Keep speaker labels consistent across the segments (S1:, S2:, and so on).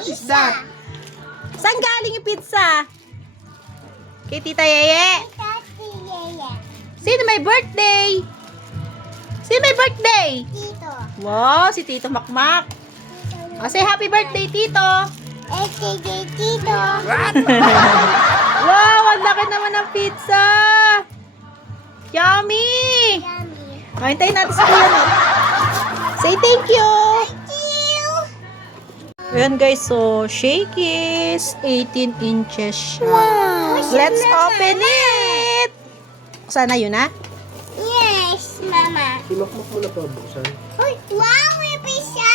S1: What is that? Saan galing yung pizza? Kay Tita Yeye? Sino may birthday? Sino may birthday?
S2: Tito.
S1: Wow, si Tito Makmak. O, say happy birthday, Tito.
S2: Tito.
S1: Wow, ang laki naman ng pizza. Yummy.
S2: Yummy.
S1: Hintayin natin si Kuya, no? Say thank you.
S2: Thank you.
S1: Ayan guys, so Shakey's 18 inches siya.
S2: Wow.
S1: Let's open it. Sana yun, ha?
S2: Yes, Mama.
S3: Simakmak mo na pa buksan.
S2: Uy, wow, may pizza.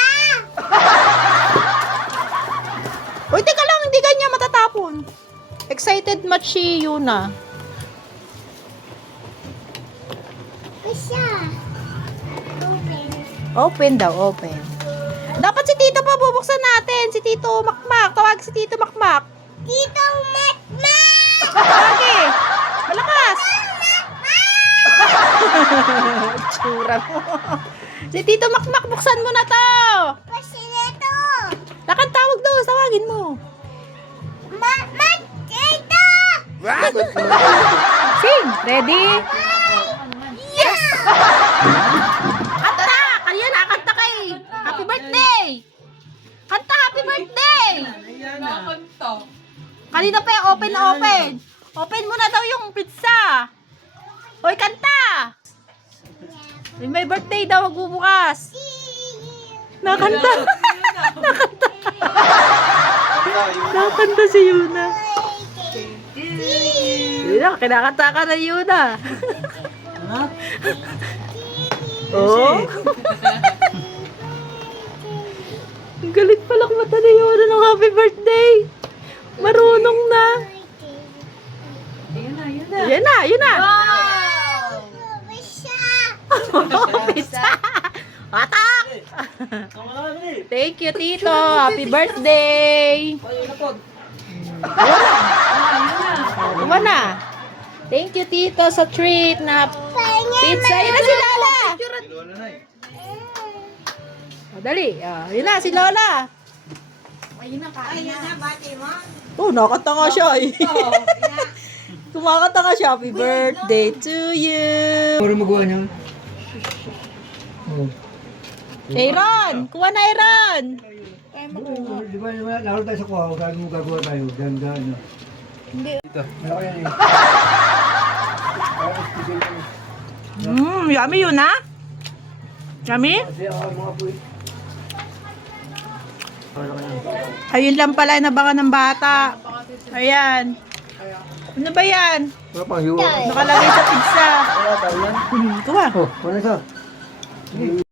S1: Uy, teka lang, hindi ganyan matatapon. Excited much si Yuna.
S2: Pizza. Open.
S1: Open daw, open. Dapat si Tito pa bubuksan natin. Si Tito Makmak. Tawag si Tito Makmak.
S2: Tito Matma.
S1: Tawagi. Malakas. Tsura mo. Si Tito Makmak, buksan mo na to.
S2: Kasi nito.
S1: Lakad, tawag daw. Tawagin mo.
S2: Tito.
S1: Sing. Ready?
S2: Yes.
S1: Kanta! Kaya na, kanta kay. Happy birthday! Kanta, happy birthday! Kanina pa yung open na open. Open mo na daw yung pizza. Hoy, kanta! May birthday daw, magbubukas. Nakanta. Nakanta. Nakanta si Yuna. Yuna, kinakanta ka na Yuna. Oh. Ang galit pala kumanta ni Yuna ng happy birthday. Marunong na. Yun na, yun na. Pizza. Patak. Thank you, Tito. Happy birthday. Wala na. Thank you, Tito, sa treat na pizza. Yun na si Lola. O, dali. Yun na, si Lola. Oh, nakakanta nga siya eh. Kumakanta nga siya. Happy birthday to you.
S3: Para magawa niya. Oh.
S1: Aaron! Kuha na, Aaron!
S3: Di ba, laro tayo sa kuha, sabi mo gagawa tayo, ganda, ano.
S1: Hindi.
S3: Dito, meron yan eh.
S1: Yummy yun, ha? Yummy?
S3: Kasi mga puwi.
S1: Ayun lang pala, nabangan ng bata. Ayan. Ano ba yan?
S3: Wala pang hiwa.
S1: Nakalagay sa pizza.
S3: Wala tayo yan.
S1: Kuha.
S3: Oh, ano ito?